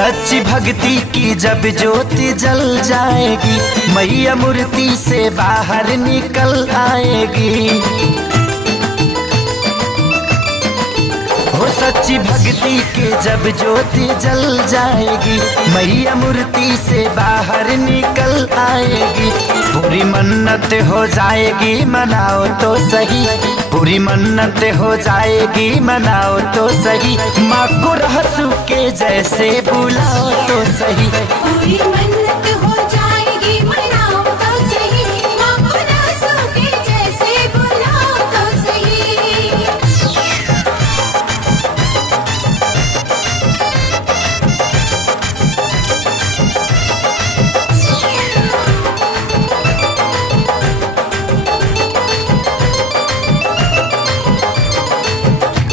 सच्ची भक्ति की जब ज्योति जल जाएगी, मैया मूर्ति से बाहर निकल आएगी। हो सच्ची भक्ति की जब ज्योति जल जाएगी, मैया मूर्ति से बाहर निकल आएगी। पूरी मन्नत हो जाएगी मनाओ तो सही, पूरी मन्नत हो जाएगी मनाओ तो सही। माँ को रहसू के जैसे बुलाओ तो सही। पूरी मन्नत हो जाएगी मनाओ तो सही, माँ को रहसू के जैसे बुलाओ तो सही।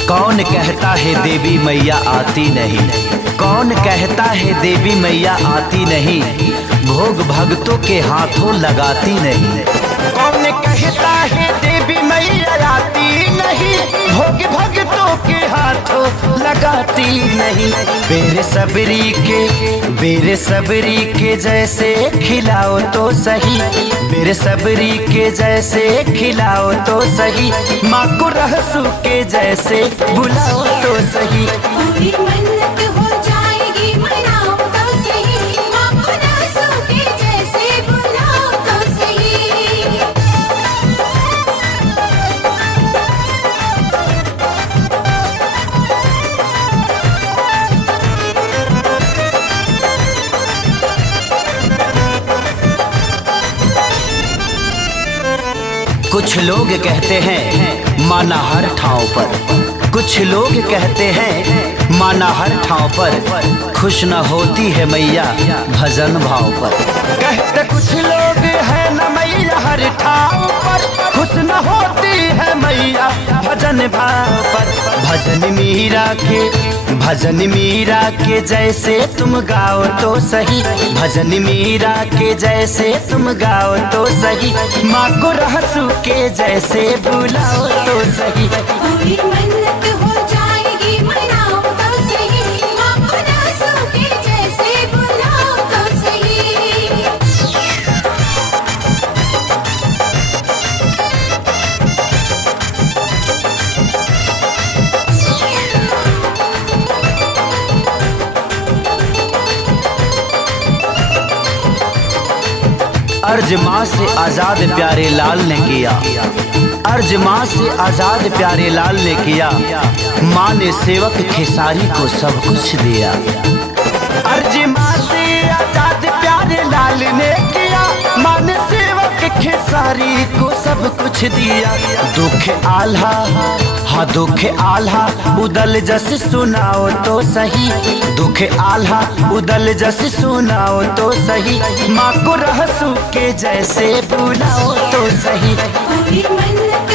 कौन कहता है देवी मैया आती नहीं, कौन कहता है देवी मैया आती नहीं, भोग भक्तों के हाथों लगाती नहीं। कौन कहता है देवी मैया आती नहीं, भोग भक्तों के हाथों लगाती नहीं। बेरे सबरी के जैसे खिलाओ तो सही, बेरे सबरी के जैसे खिलाओ तो सही। माँ को रहसू के जैसे बुलाओ तो सही। पूरी मन्नत हो जाएगी मनाओ तो सही, माँ को रहसू के जैसे बुलाओ तो सही। कुछ लोग कहते हैं माना हर ठाव पर, कुछ लोग कहते हैं माना हर ठाव पर, खुश न होती है मैया भजन भाव पर। कहते कुछ लोग हैं न मैया हर ठाव पर, खुश न होती है मैया भजन भाव पर। भजन मीरा के जैसे तुम गाओ तो सही, भजन मीरा के जैसे तुम गाओ तो सही। माँ को रहसू के जैसे बुलाओ तो सही। पूरी मन्नत हो जाएगी मनाओ तो सही, माँ को रहसू के जैसे बुलाओ तो सही। अर्ज माँ से आजाद प्यारे लाल ने किया, अर्ज माँ से आजाद प्यारे लाल ने किया, माँ ने सेवक खेसारी को सब कुछ दिया। अर्ज माँ से आजाद प्यारे लाल ने किया, माँ ने सेवक खेसारी को सब कुछ दिया। दुख आल्हा हाँ दुख आल्हा उदल जस सुनाओ तो सही, दुख आल्हा उदल जस सुनाओ तो सही। माँ को रहसू के जैसे बुलाओ तो सही। पूरी मन्नत